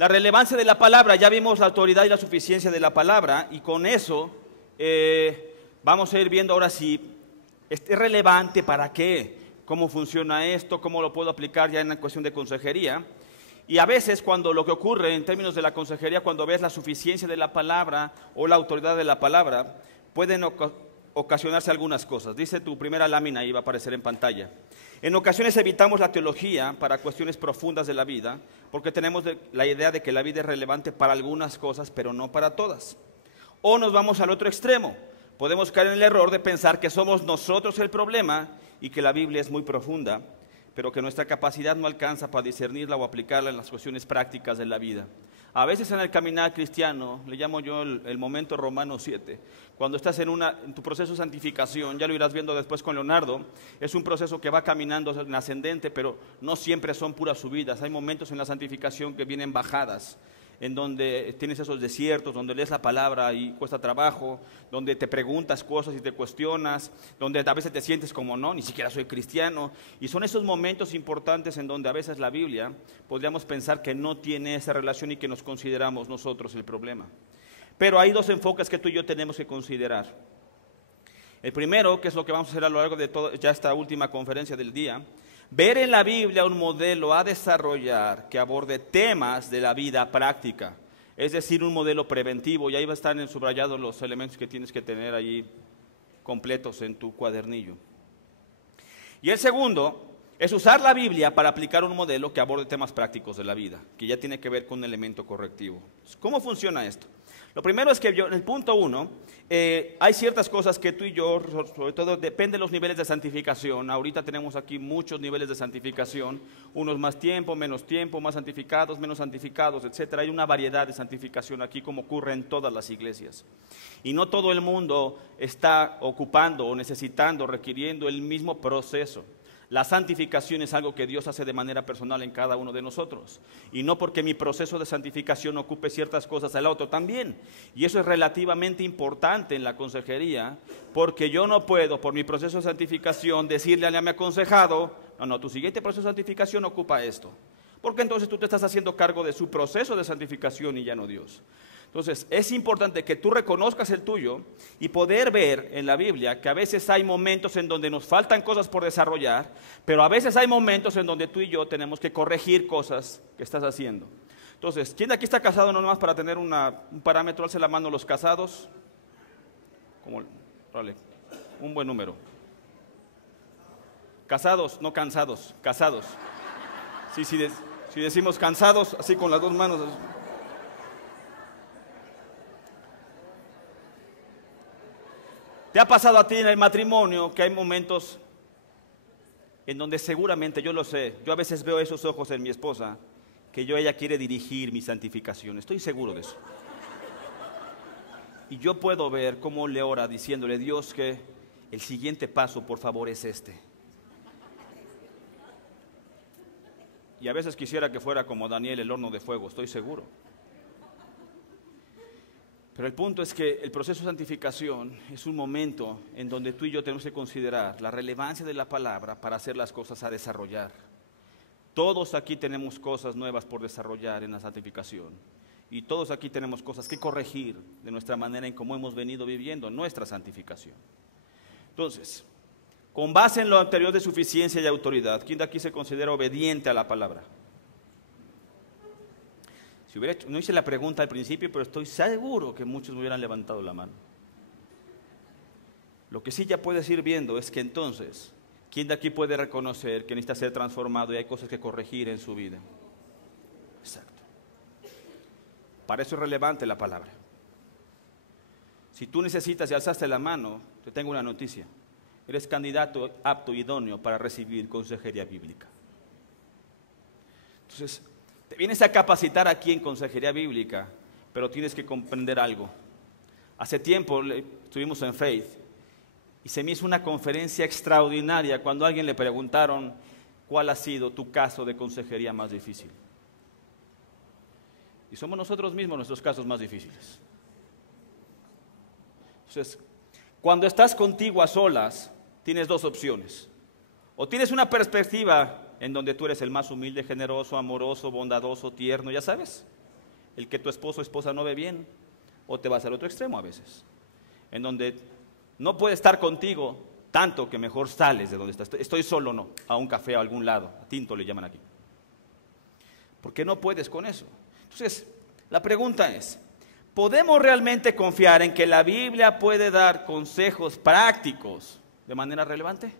la relevancia de la palabra, ya vimos la autoridad y la suficiencia de la palabra, y con eso vamos a ir viendo ahora si es relevante para qué, cómo funciona esto, cómo lo puedo aplicar ya en la cuestión de consejería. Y a veces cuando lo que ocurre en términos de la consejería, cuando ves la suficiencia de la palabra o la autoridad de la palabra, pueden ocasionarse algunas cosas. Dice tu primera lámina, y va a aparecer en pantalla. En ocasiones evitamos la teología para cuestiones profundas de la vida, porque tenemos la idea de que la vida es relevante para algunas cosas, pero no para todas. O nos vamos al otro extremo. Podemos caer en el error de pensar que somos nosotros el problema y que la Biblia es muy profunda, pero que nuestra capacidad no alcanza para discernirla o aplicarla en las cuestiones prácticas de la vida. A veces en el caminar cristiano, le llamo yo el momento Romanos 7, cuando estás en tu proceso de santificación, ya lo irás viendo después con Leonardo, es un proceso que va caminando en ascendente, pero no siempre son puras subidas. Hay momentos en la santificación que vienen bajadas, en donde tienes esos desiertos, donde lees la palabra y cuesta trabajo, donde te preguntas cosas y te cuestionas, donde a veces te sientes como no, ni siquiera soy cristiano. Y son esos momentos importantes en donde a veces la Biblia podríamos pensar que no tiene esa relación y que nos consideramos nosotros el problema. Pero hay dos enfoques que tú y yo tenemos que considerar. El primero, que es lo que vamos a hacer a lo largo de toda ya esta última conferencia del día, ver en la Biblia un modelo a desarrollar que aborde temas de la vida práctica, es decir, un modelo preventivo, y ahí va a estar subrayados los elementos que tienes que tener ahí completos en tu cuadernillo. Y el segundo es usar la Biblia para aplicar un modelo que aborde temas prácticos de la vida, que ya tiene que ver con un elemento correctivo. ¿Cómo funciona esto? Lo primero es que en el punto 1, hay ciertas cosas que tú y yo, sobre todo depende de los niveles de santificación. Ahorita tenemos aquí muchos niveles de santificación, unos más tiempo, más santificados, menos santificados, etcétera. Hay una variedad de santificación aquí, como ocurre en todas las iglesias. Y no todo el mundo está ocupando o necesitando, requiriendo el mismo proceso. La santificación es algo que Dios hace de manera personal en cada uno de nosotros. Y no porque mi proceso de santificación ocupe ciertas cosas, el otro también. Y eso es relativamente importante en la consejería, porque yo no puedo, por mi proceso de santificación, decirle a mi aconsejado, no, tu siguiente proceso de santificación ocupa esto. Porque entonces tú te estás haciendo cargo de su proceso de santificación y ya no Dios. Entonces, es importante que tú reconozcas el tuyo y poder ver en la Biblia que a veces hay momentos en donde nos faltan cosas por desarrollar, pero a veces hay momentos en donde tú y yo tenemos que corregir cosas que estás haciendo. Entonces, ¿quién de aquí está casado no nomás para tener un parámetro? Alce la mano los casados. Vale, un buen número. Casados, no cansados, casados. Sí, si decimos cansados, así con las dos manos. ¿Te ha pasado a ti en el matrimonio que hay momentos en donde seguramente, yo lo sé, yo a veces veo esos ojos en mi esposa, que ella quiere dirigir mi santificación? Estoy seguro de eso. Y yo puedo ver cómo le ora diciéndole, Dios, que el siguiente paso, por favor, es este. Y a veces quisiera que fuera como Daniel, el horno de fuego, estoy seguro. Pero el punto es que el proceso de santificación es un momento en donde tú y yo tenemos que considerar la relevancia de la palabra para hacer las cosas a desarrollar. Todos aquí tenemos cosas nuevas por desarrollar en la santificación. Y todos aquí tenemos cosas que corregir de nuestra manera en cómo hemos venido viviendo nuestra santificación. Entonces, con base en lo anterior de suficiencia y autoridad, ¿quién de aquí se considera obediente a la palabra? No hice la pregunta al principio, pero estoy seguro que muchos me hubieran levantado la mano. Lo que sí ya puedes ir viendo es que entonces, ¿quién de aquí puede reconocer que necesita ser transformado y hay cosas que corregir en su vida? Exacto. Para eso es relevante la palabra. Si tú necesitas y alzaste la mano, te tengo una noticia. Eres candidato apto, idóneo para recibir consejería bíblica. Entonces, te vienes a capacitar aquí en consejería bíblica, pero tienes que comprender algo. Hace tiempo estuvimos en Faith y se me hizo una conferencia extraordinaria cuando a alguien le preguntaron cuál ha sido tu caso de consejería más difícil. Y somos nosotros mismos nuestros casos más difíciles. Entonces, cuando estás contigo a solas, tienes dos opciones. O tienes una perspectiva en donde tú eres el más humilde, generoso, amoroso, bondadoso, tierno, ya sabes. el que tu esposo o esposa no ve bien, o te vas al otro extremo a veces, en donde no puede estar contigo tanto que mejor sales de donde estás. Estoy solo, no, a un café, a algún lado, a tinto le llaman aquí. ¿Por qué no puedes con eso? Entonces, la pregunta es, ¿podemos realmente confiar en que la Biblia puede dar consejos prácticos de manera relevante?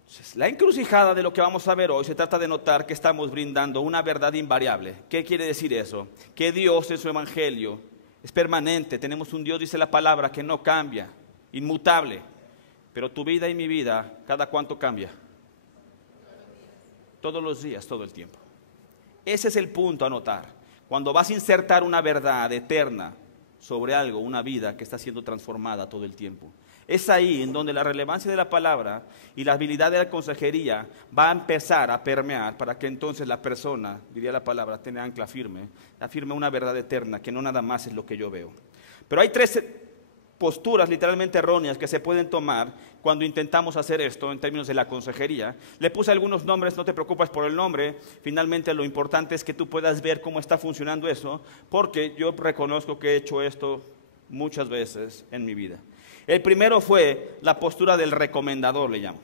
Entonces, la encrucijada de lo que vamos a ver hoy se trata de notar que estamos brindando una verdad invariable. ¿Qué quiere decir eso? Que Dios en su evangelio es permanente. Tenemos un Dios, dice la palabra, que no cambia, inmutable. Pero tu vida y mi vida, ¿cada cuánto cambia? Todos los días, todo el tiempo. Ese es el punto a notar. Cuando vas a insertar una verdad eterna sobre algo, una vida que está siendo transformada todo el tiempo. Es ahí en donde la relevancia de la palabra y la habilidad de la consejería va a empezar a permear para que entonces la persona, diría la palabra, tenga ancla firme, afirme una verdad eterna, que no nada más es lo que yo veo. Pero hay tres posturas literalmente erróneas que se pueden tomar cuando intentamos hacer esto en términos de la consejería. Le puse algunos nombres, no te preocupes por el nombre, finalmente lo importante es que tú puedas ver cómo está funcionando eso, porque yo reconozco que he hecho esto muchas veces en mi vida. El primero fue la postura del recomendador, le llamo.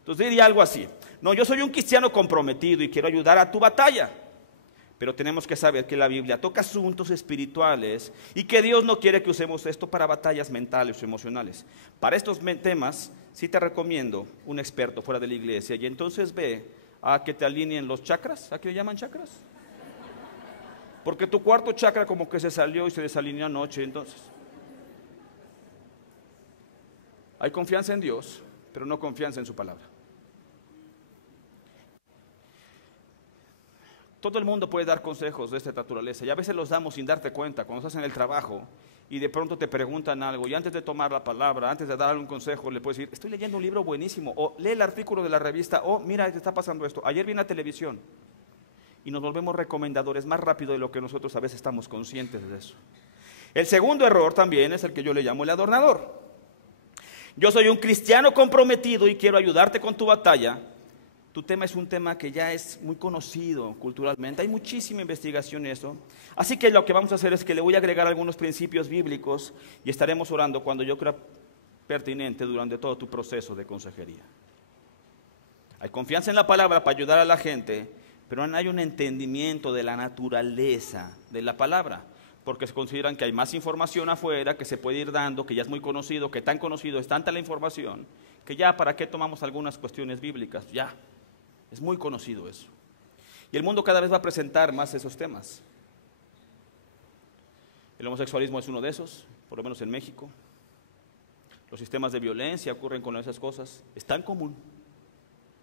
Entonces diría algo así: no, yo soy un cristiano comprometido y quiero ayudar a tu batalla, pero tenemos que saber que la Biblia toca asuntos espirituales y que Dios no quiere que usemos esto para batallas mentales o emocionales. Para estos temas sí te recomiendo un experto fuera de la iglesia, y entonces ve a que te alineen los chakras. ¿A qué le llaman chakras? Porque tu cuarto chakra como que se salió y se desalineó anoche. Entonces hay confianza en Dios, pero no confianza en su palabra. Todo el mundo puede dar consejos de esta naturaleza y a veces los damos sin darte cuenta. Cuando estás en el trabajo y de pronto te preguntan algo y antes de tomar la palabra, antes de darle un consejo, le puedes decir: estoy leyendo un libro buenísimo, o lee el artículo de la revista, o mira, te está pasando esto, ayer vi en la televisión. Y nos volvemos recomendadores más rápido de lo que nosotros a veces estamos conscientes de eso. El segundo error también es el que yo le llamo el adornador. Yo soy un cristiano comprometido y quiero ayudarte con tu batalla. Tu tema es un tema que ya es muy conocido culturalmente, hay muchísima investigación en eso. Así que lo que vamos a hacer es que le voy a agregar algunos principios bíblicos y estaremos orando cuando yo crea pertinente durante todo tu proceso de consejería. Hay confianza en la palabra para ayudar a la gente, pero no hay un entendimiento de la naturaleza de la palabra, porque se consideran que hay más información afuera que se puede ir dando, que ya es muy conocido, que tan conocido es tanta la información, que ya para qué tomamos algunas cuestiones bíblicas, ya, es muy conocido eso. Y el mundo cada vez va a presentar más esos temas. El homosexualismo es uno de esos, por lo menos en México. Los sistemas de violencia ocurren con esas cosas, es tan común,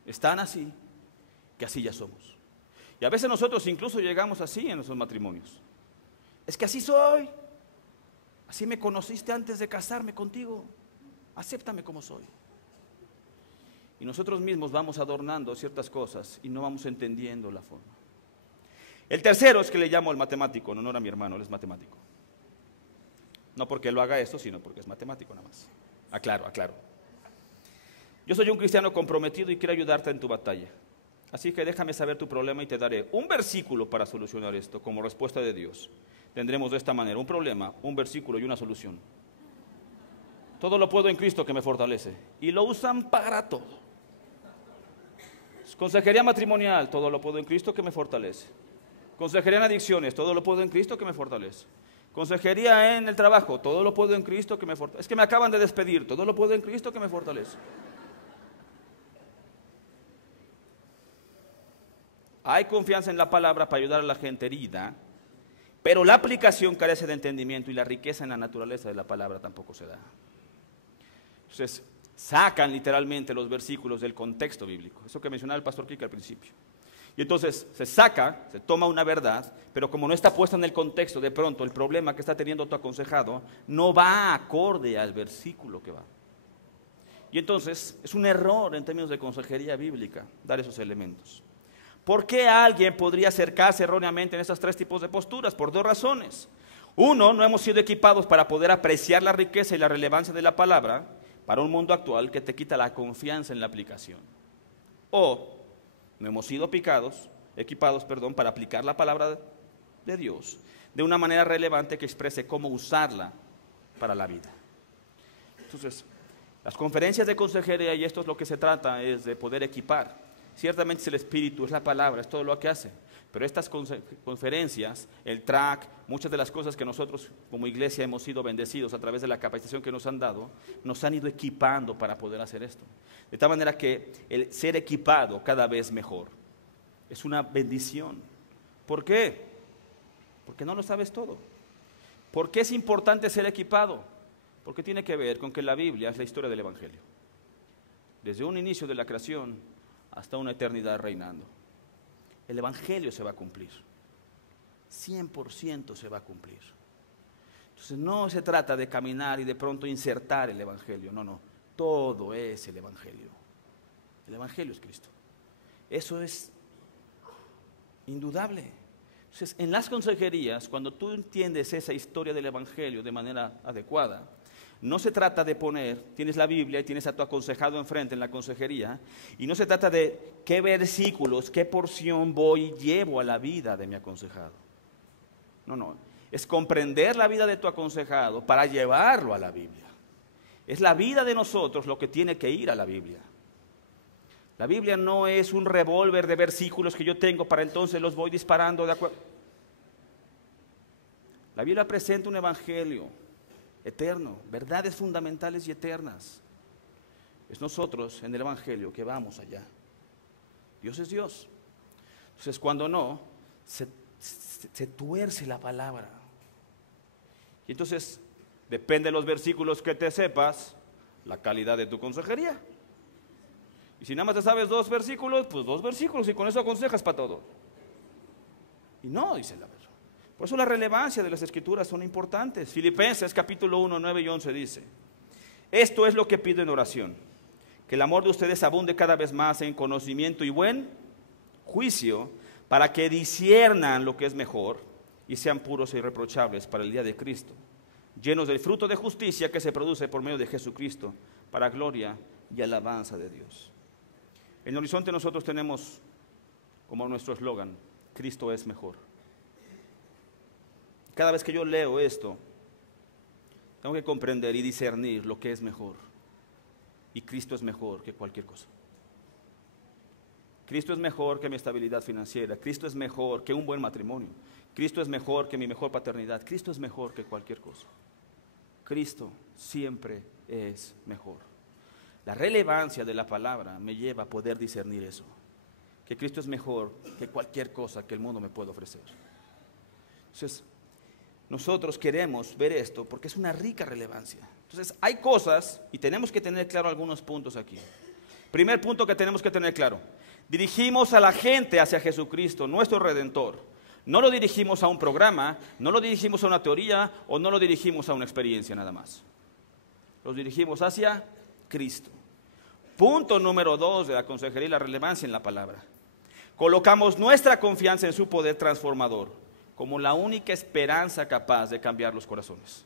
es tan así, que así ya somos. Y a veces nosotros incluso llegamos así en nuestros matrimonios. Es que así soy, así me conociste antes de casarme contigo, acéptame como soy. Y nosotros mismos vamos adornando ciertas cosas y no vamos entendiendo la forma. El tercero es que le llamo el matemático, en honor a mi hermano, él es matemático. No porque él lo haga esto, sino porque es matemático nada más. Aclaro. Yo soy un cristiano comprometido y quiero ayudarte en tu batalla. Así que déjame saber tu problema y te daré un versículo para solucionar esto como respuesta de Dios. Tendremos de esta manera un problema, un versículo y una solución. Todo lo puedo en Cristo que me fortalece. Y lo usan para todo. Consejería matrimonial, todo lo puedo en Cristo que me fortalece. Consejería en adicciones, todo lo puedo en Cristo que me fortalece. Consejería en el trabajo, todo lo puedo en Cristo que me fortalece. Es que me acaban de despedir, todo lo puedo en Cristo que me fortalece. Hay confianza en la palabra para ayudar a la gente herida, pero la aplicación carece de entendimiento y la riqueza en la naturaleza de la palabra tampoco se da. Entonces, sacan literalmente los versículos del contexto bíblico, eso que mencionaba el pastor Kike al principio. Y entonces se toma una verdad, pero como no está puesta en el contexto, de pronto el problema que está teniendo tu aconsejado no va acorde al versículo que va. Y entonces es un error en términos de consejería bíblica dar esos elementos. ¿Por qué alguien podría acercarse erróneamente en estos tres tipos de posturas? Por dos razones. Uno, no hemos sido equipados para poder apreciar la riqueza y la relevancia de la palabra para un mundo actual que te quita la confianza en la aplicación. O no hemos sido picados para aplicar la palabra de Dios de una manera relevante que exprese cómo usarla para la vida. Entonces, las conferencias de consejería, y esto es lo que se trata, es de poder equipar. Ciertamente es el Espíritu, es la palabra, es todo lo que hace. Pero estas conferencias, el track, muchas de las cosas que nosotros como iglesia hemos sido bendecidos a través de la capacitación que nos han dado, nos han ido equipando para poder hacer esto. De tal manera que el ser equipado cada vez mejor es una bendición. ¿Por qué? Porque no lo sabes todo. ¿Por qué es importante ser equipado? Porque tiene que ver con que la Biblia es la historia del Evangelio. Desde un inicio de la creación hasta una eternidad reinando. El Evangelio se va a cumplir. 100% se va a cumplir. Entonces no se trata de caminar y de pronto insertar el Evangelio. No. Todo es el Evangelio. El Evangelio es Cristo. Eso es indudable. Entonces, en las consejerías, cuando tú entiendes esa historia del Evangelio de manera adecuada, no se trata de tienes la Biblia y tienes a tu aconsejado enfrente en la consejería, y no se trata de qué versículos, qué porción voy y llevo a la vida de mi aconsejado. No, es comprender la vida de tu aconsejado para llevarlo a la Biblia. Es la vida de nosotros lo que tiene que ir a la Biblia. La Biblia no es un revólver de versículos que yo tengo para entonces los voy disparando de acuerdo. La Biblia presenta un evangelio eterno, verdades fundamentales y eternas. Es nosotros en el evangelio que vamos allá. Dios es Dios. Entonces cuando no, se tuerce la palabra. Y entonces depende de los versículos que te sepas, la calidad de tu consejería. Y si nada más te sabes 2 versículos, pues 2 versículos y con eso aconsejas para todo. Y no, dice la verdad. Por eso la relevancia de las Escrituras son importantes. Filipenses capítulo 1, 9 y 11 dice: esto es lo que pido en oración, que el amor de ustedes abunde cada vez más en conocimiento y buen juicio, para que disciernan lo que es mejor y sean puros e irreprochables para el día de Cristo, llenos del fruto de justicia que se produce por medio de Jesucristo, para gloria y alabanza de Dios. En el horizonte nosotros tenemos como nuestro eslogan: Cristo es mejor. Cada vez que yo leo esto, tengo que comprender y discernir lo que es mejor. Y Cristo es mejor que cualquier cosa. Cristo es mejor que mi estabilidad financiera. Cristo es mejor que un buen matrimonio. Cristo es mejor que mi mejor paternidad. Cristo es mejor que cualquier cosa. Cristo siempre es mejor. La relevancia de la palabra me lleva a poder discernir eso. Que Cristo es mejor que cualquier cosa que el mundo me pueda ofrecer. Entonces, nosotros queremos ver esto porque es una rica relevancia. Entonces, hay cosas y tenemos que tener claro algunos puntos aquí. Primer punto que tenemos que tener claro: dirigimos a la gente hacia Jesucristo, nuestro Redentor. No lo dirigimos a un programa, no lo dirigimos a una teoría o no lo dirigimos a una experiencia nada más. Los dirigimos hacia Cristo. Punto número 2 de la consejería y la relevancia en la palabra: colocamos nuestra confianza en su poder transformador como la única esperanza capaz de cambiar los corazones.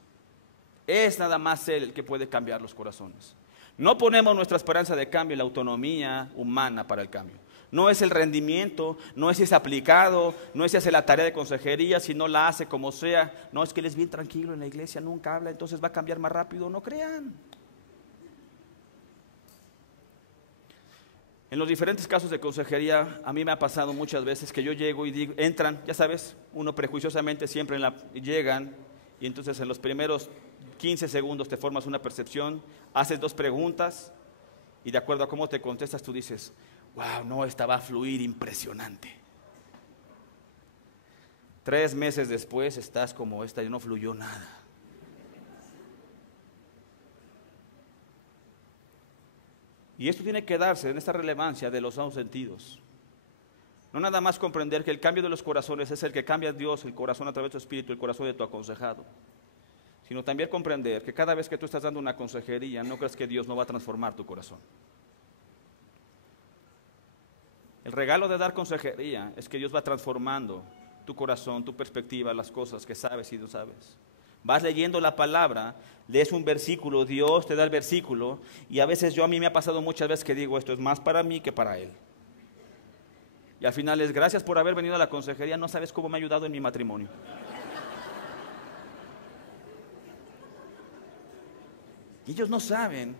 Es nada más Él el que puede cambiar los corazones. No ponemos nuestra esperanza de cambio en la autonomía humana para el cambio. No es el rendimiento, no es si es aplicado, no es si hace la tarea de consejería, si no la hace como sea. No, es que Él es bien tranquilo en la iglesia, nunca habla, entonces va a cambiar más rápido. No crean. En los diferentes casos de consejería, a mí me ha pasado muchas veces que yo llego y digo, entran, ya sabes, uno prejuiciosamente siempre llegan, y entonces en los primeros 15 segundos te formas una percepción, haces 2 preguntas, y de acuerdo a cómo te contestas tú dices: wow, no, esta va a fluir impresionante. 3 meses después estás como esta y no fluyó nada. Y esto tiene que darse en esta relevancia de los 2 sentidos. No nada más comprender que el cambio de los corazones es el que cambia a Dios, el corazón a través de tu espíritu, el corazón de tu aconsejado. Sino también comprender que cada vez que tú estás dando una consejería, no creas que Dios no va a transformar tu corazón. El regalo de dar consejería es que Dios va transformando tu corazón, tu perspectiva, las cosas que sabes y no sabes. Vas leyendo la palabra, lees un versículo, Dios te da el versículo, y a veces a mí me ha pasado muchas veces que digo: esto es más para mí que para Él. Y al final es gracias por haber venido a la consejería, no sabes cómo me ha ayudado en mi matrimonio. Y ellos no saben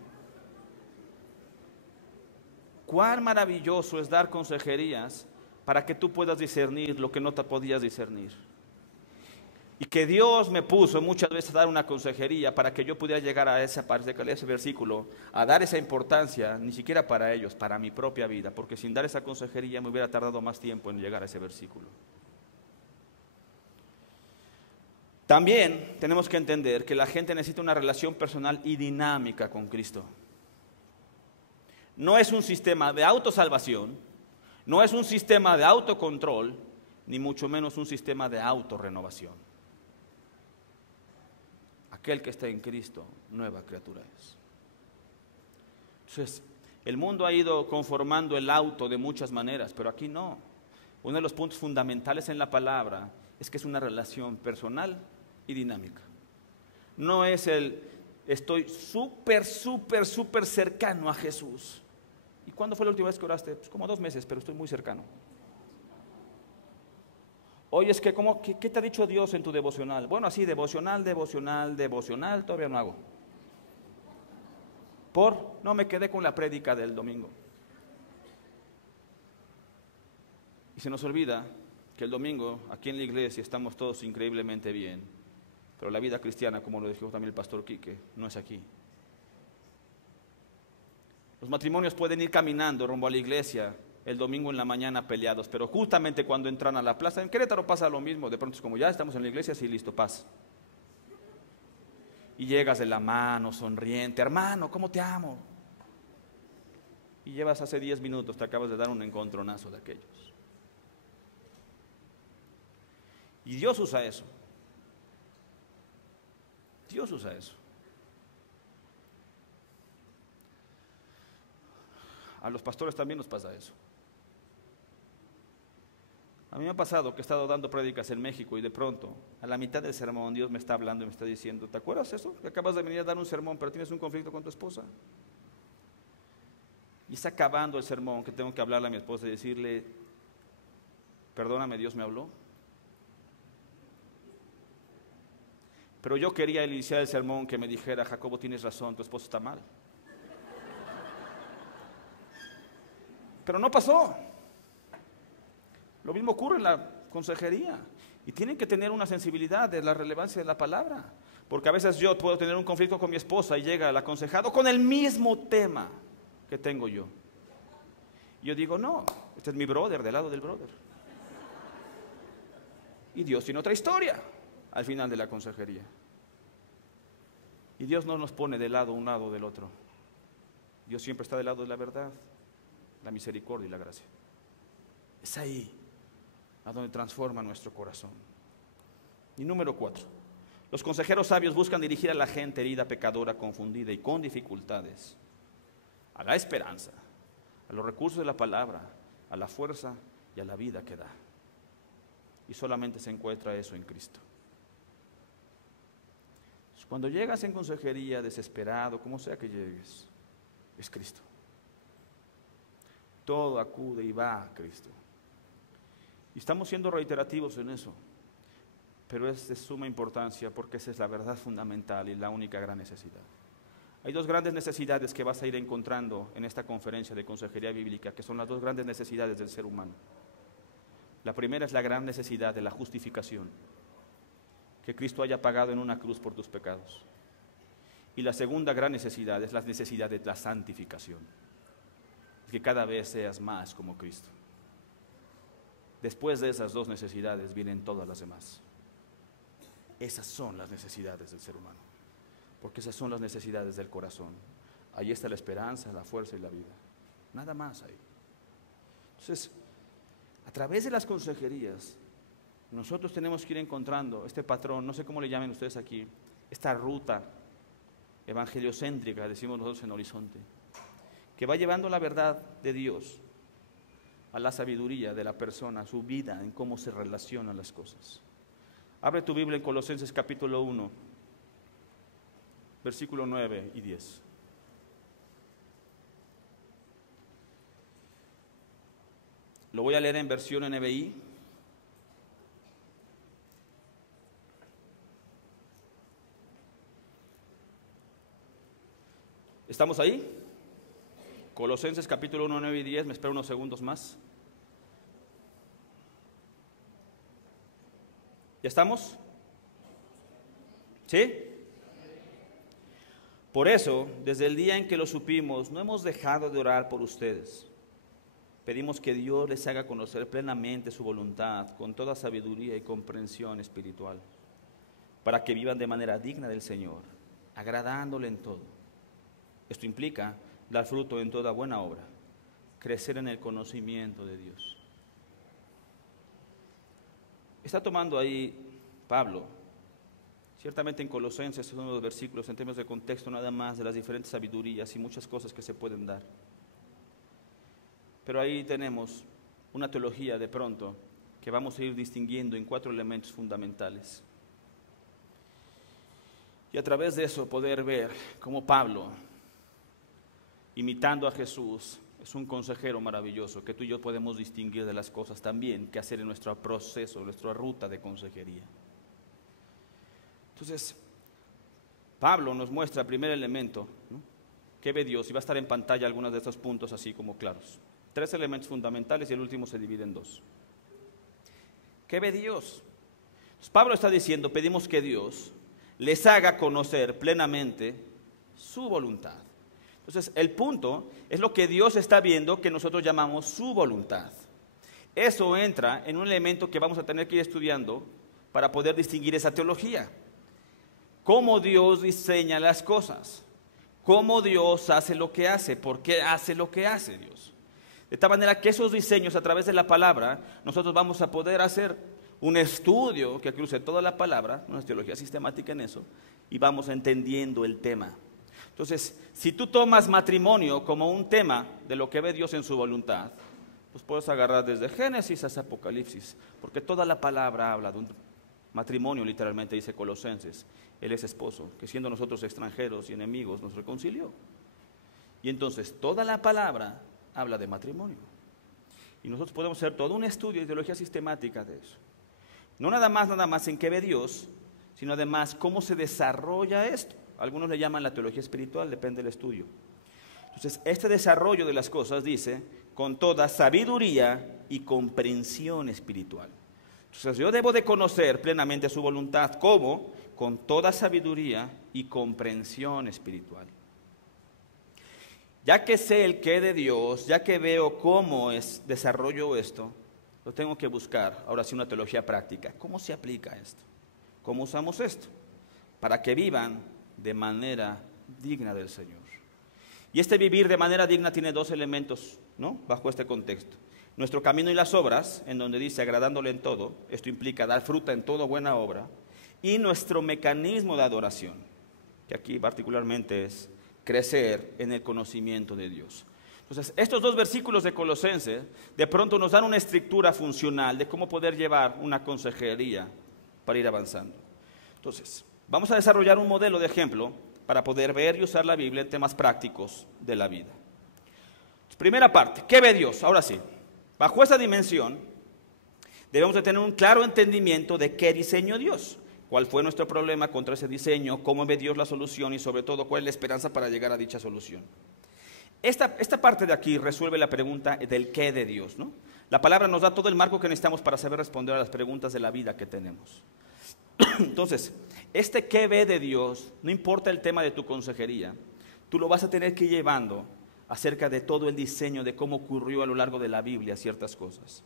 cuán maravilloso es dar consejerías para que tú puedas discernir lo que no te podías discernir. Y que Dios me puso muchas veces a dar una consejería para que yo pudiera llegar a esa parte, a ese versículo, a dar esa importancia, ni siquiera para ellos, para mi propia vida, porque sin dar esa consejería me hubiera tardado más tiempo en llegar a ese versículo. También tenemos que entender que la gente necesita una relación personal y dinámica con Cristo. No es un sistema de autosalvación, no es un sistema de autocontrol, ni mucho menos un sistema de autorrenovación. Aquel que está en Cristo, nueva criatura es. Entonces, el mundo ha ido conformando el auto de muchas maneras, pero aquí no. Uno de los puntos fundamentales en la palabra es que es una relación personal y dinámica. No es estoy súper cercano a Jesús. ¿Y cuándo fue la última vez que oraste? Pues como 2 meses, pero estoy muy cercano. Oye, es que ¿qué te ha dicho Dios en tu devocional? Bueno, así, devocional, todavía no hago. No me quedé con la prédica del domingo. Y se nos olvida que el domingo, aquí en la iglesia, estamos todos increíblemente bien. Pero la vida cristiana, como lo dijo también el pastor Quique, no es aquí. Los matrimonios pueden ir caminando rumbo a la iglesia el domingo en la mañana peleados, pero justamente cuando entran a la plaza, en Querétaro pasa lo mismo, de pronto es como ya estamos en la iglesia, sí, listo, paz. Y llegas de la mano, sonriente, hermano, ¿cómo te amo? Y llevas hace 10 minutos, te acabas de dar un encontronazo de aquellos. Y Dios usa eso. Dios usa eso. A los pastores también nos pasa eso. A mí me ha pasado que he estado dando prédicas en México y de pronto, a la mitad del sermón, Dios me está hablando y me está diciendo, ¿te acuerdas eso? Que acabas de venir a dar un sermón, pero tienes un conflicto con tu esposa. Y está acabando el sermón que tengo que hablarle a mi esposa y decirle, perdóname, Dios me habló. Pero yo quería iniciar el sermón que me dijera, Jacobo, tienes razón, tu esposo está mal. Pero no pasó. Lo mismo ocurre en la consejería. Y tienen que tener una sensibilidad de la relevancia de la palabra. Porque a veces yo puedo tener un conflicto con mi esposa y llega el aconsejado con el mismo tema que tengo yo. Y yo digo, no, este es mi brother, del lado del brother. Y Dios tiene otra historia al final de la consejería. Y Dios no nos pone de lado un lado del otro. Dios siempre está del lado de la verdad, la misericordia y la gracia. Es ahí a donde transforma nuestro corazón. Y número 4, los consejeros sabios buscan dirigir a la gente herida, pecadora, confundida y con dificultades a la esperanza, a los recursos de la palabra, a la fuerza y a la vida que da. Y solamente se encuentra eso en Cristo. Cuando llegas en consejería desesperado, como sea que llegues, es Cristo. Todo acude y va a Cristo. Y estamos siendo reiterativos en eso, pero es de suma importancia porque esa es la verdad fundamental y la única gran necesidad. Hay 2 grandes necesidades que vas a ir encontrando en esta conferencia de consejería bíblica, que son las 2 grandes necesidades del ser humano. La primera es la gran necesidad de la justificación, que Cristo haya pagado en una cruz por tus pecados. Y la segunda gran necesidad es la necesidad de la santificación, que cada vez seas más como Cristo. Después de esas 2 necesidades vienen todas las demás. Esas son las necesidades del ser humano, porque esas son las necesidades del corazón. Ahí está la esperanza, la fuerza y la vida. Nada más ahí. Entonces, a través de las consejerías, nosotros tenemos que ir encontrando este patrón, no sé cómo le llamen ustedes aquí, esta ruta evangeliocéntrica, decimos nosotros en Horizonte, que va llevando la verdad de Dios a la sabiduría de la persona, a su vida, en cómo se relacionan las cosas. Abre tu Biblia en Colosenses capítulo 1, versículo 9 y 10. Lo voy a leer en versión NBI. ¿Estamos ahí? Colosenses capítulo 1, 9 y 10. Me espero unos segundos más. ¿Ya estamos? ¿Sí? Por eso, desde el día en que lo supimos, no hemos dejado de orar por ustedes. Pedimos que Dios les haga conocer plenamente su voluntad, con toda sabiduría y comprensión espiritual, para que vivan de manera digna del Señor, agradándole en todo. Esto implica dar fruto en toda buena obra, crecer en el conocimiento de Dios. Está tomando ahí Pablo, ciertamente en Colosenses es uno de los versículos en términos de contexto nada más de las diferentes sabidurías y muchas cosas que se pueden dar. Pero ahí tenemos una teología de pronto que vamos a ir distinguiendo en 4 elementos fundamentales. Y a través de eso poder ver cómo Pablo, imitando a Jesús, es un consejero maravilloso que tú y yo podemos distinguir de las cosas también que hacer en nuestro proceso, nuestra ruta de consejería. Entonces, Pablo nos muestra el primer elemento, ¿no?, que ve Dios, y va a estar en pantalla algunos de estos puntos así como claros. 3 elementos fundamentales y el último se divide en 2. ¿Qué ve Dios? Entonces, Pablo está diciendo, pedimos que Dios les haga conocer plenamente su voluntad. Entonces, el punto es lo que Dios está viendo que nosotros llamamos su voluntad. Eso entra en un elemento que vamos a tener que ir estudiando para poder distinguir esa teología. Cómo Dios diseña las cosas, cómo Dios hace lo que hace, por qué hace lo que hace Dios. De tal manera que esos diseños a través de la palabra, nosotros vamos a poder hacer un estudio que cruce toda la palabra, una teología sistemática en eso, y vamos entendiendo el tema. Entonces, si tú tomas matrimonio como un tema de lo que ve Dios en su voluntad, pues puedes agarrar desde Génesis hasta Apocalipsis, porque toda la palabra habla de un matrimonio, literalmente dice Colosenses. Él es esposo, que siendo nosotros extranjeros y enemigos nos reconcilió. Y entonces toda la palabra habla de matrimonio. Y nosotros podemos hacer todo un estudio de teología sistemática de eso. No nada más en qué ve Dios, sino además cómo se desarrolla esto. Algunos le llaman la teología espiritual, depende del estudio. Entonces, este desarrollo de las cosas dice, con toda sabiduría y comprensión espiritual. Entonces, yo debo de conocer plenamente su voluntad. ¿Cómo? Con toda sabiduría y comprensión espiritual. Ya que sé el qué de Dios, ya que veo cómo desarrollo esto, lo tengo que buscar, ahora sí, una teología práctica. ¿Cómo se aplica esto? ¿Cómo usamos esto? Para que vivan de manera digna del Señor. Y este vivir de manera digna tiene 2 elementos, ¿no?, bajo este contexto. Nuestro camino y las obras, en donde dice agradándole en todo, esto implica dar fruta en toda buena obra, y nuestro mecanismo de adoración, que aquí particularmente es crecer en el conocimiento de Dios. Entonces, estos 2 versículos de Colosenses de pronto nos dan una estructura funcional de cómo poder llevar una consejería para ir avanzando. Entonces, vamos a desarrollar un modelo de ejemplo para poder ver y usar la Biblia en temas prácticos de la vida. Primera parte, ¿qué ve Dios? Ahora sí, bajo esa dimensión debemos de tener un claro entendimiento de qué diseñó Dios, cuál fue nuestro problema contra ese diseño, cómo ve Dios la solución y sobre todo cuál es la esperanza para llegar a dicha solución. Esta parte de aquí resuelve la pregunta del qué de Dios, ¿no? La palabra nos da todo el marco que necesitamos para saber responder a las preguntas de la vida que tenemos. Entonces, este qué ve de Dios, no importa el tema de tu consejería, tú lo vas a tener que ir llevando acerca de todo el diseño de cómo ocurrió a lo largo de la Biblia ciertas cosas.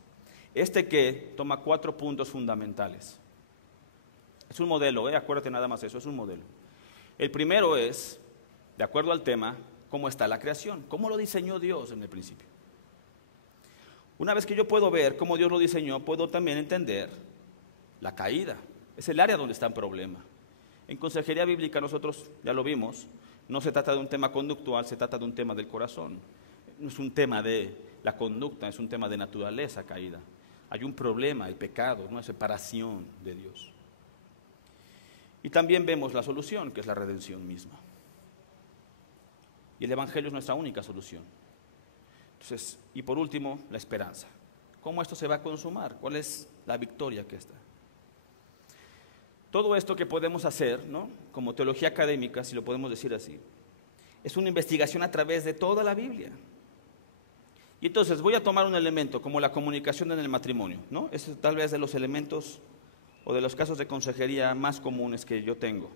Este qué toma 4 puntos fundamentales. Es un modelo, acuérdate nada más eso, es un modelo. El primero es, de acuerdo al tema, cómo está la creación, cómo lo diseñó Dios en el principio. Una vez que yo puedo ver cómo Dios lo diseñó, puedo también entender la caída. Es el área donde está el problema. En consejería bíblica nosotros, ya lo vimos, no se trata de un tema conductual, se trata de un tema del corazón. No es un tema de la conducta, es un tema de naturaleza caída. Hay un problema, el pecado, una separación de Dios. Y también vemos la solución, que es la redención misma. Y el Evangelio es nuestra única solución. Entonces, y por último, la esperanza. cómo esto se va a consumar, cuál es la victoria que está. Todo esto que podemos hacer, ¿no?, como teología académica, si lo podemos decir así, es una investigación a través de toda la Biblia. Y entonces voy a tomar un elemento como la comunicación en el matrimonio, ¿no? Es tal vez de los elementos o de los casos de consejería más comunes que yo tengo.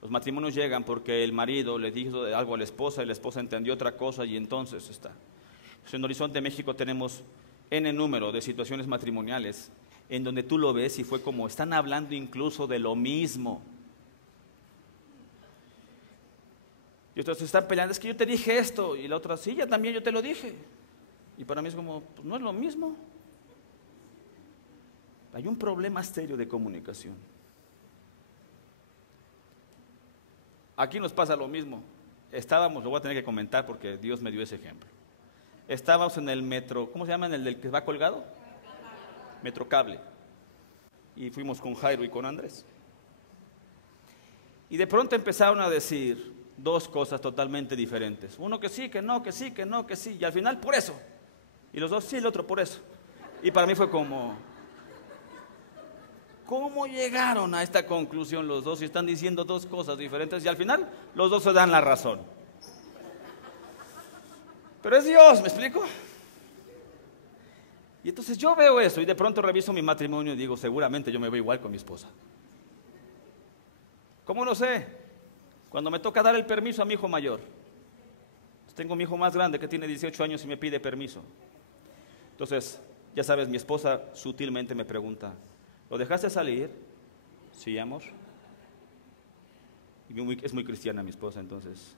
Los matrimonios llegan porque el marido le dijo algo a la esposa y la esposa entendió otra cosa y entonces está. Pues en Horizonte, México, tenemos N número de situaciones matrimoniales en donde tú lo ves y fue como, están hablando incluso de lo mismo. Y otros están peleando, es que yo te dije esto, y la otra, sí, ya también yo te lo dije. Y para mí es como, pues no es lo mismo. Hay un problema serio de comunicación. Aquí nos pasa lo mismo. Estábamos, lo voy a tener que comentar porque Dios me dio ese ejemplo. Estábamos en el metro, ¿cómo se llama? ¿En el del que va colgado? Metrocable. Y fuimos con Jairo y con Andrés. Y de pronto empezaron a decir dos cosas totalmente diferentes. Uno que sí, que no, que sí, que no, que sí. Y al final, por eso. Y los dos sí, el otro por eso. Y para mí fue como, ¿cómo llegaron a esta conclusión los dos si están diciendo dos cosas diferentes? Y al final, los dos se dan la razón. Pero es Dios, ¿me explico? Y entonces yo veo eso y de pronto reviso mi matrimonio y digo, seguramente yo me veo igual con mi esposa. ¿Cómo lo sé? Cuando me toca dar el permiso a mi hijo mayor. Tengo mi hijo más grande que tiene 18 años y me pide permiso. Entonces, ya sabes, mi esposa sutilmente me pregunta, ¿lo dejaste salir? Sí, amor. Y es muy cristiana mi esposa, entonces,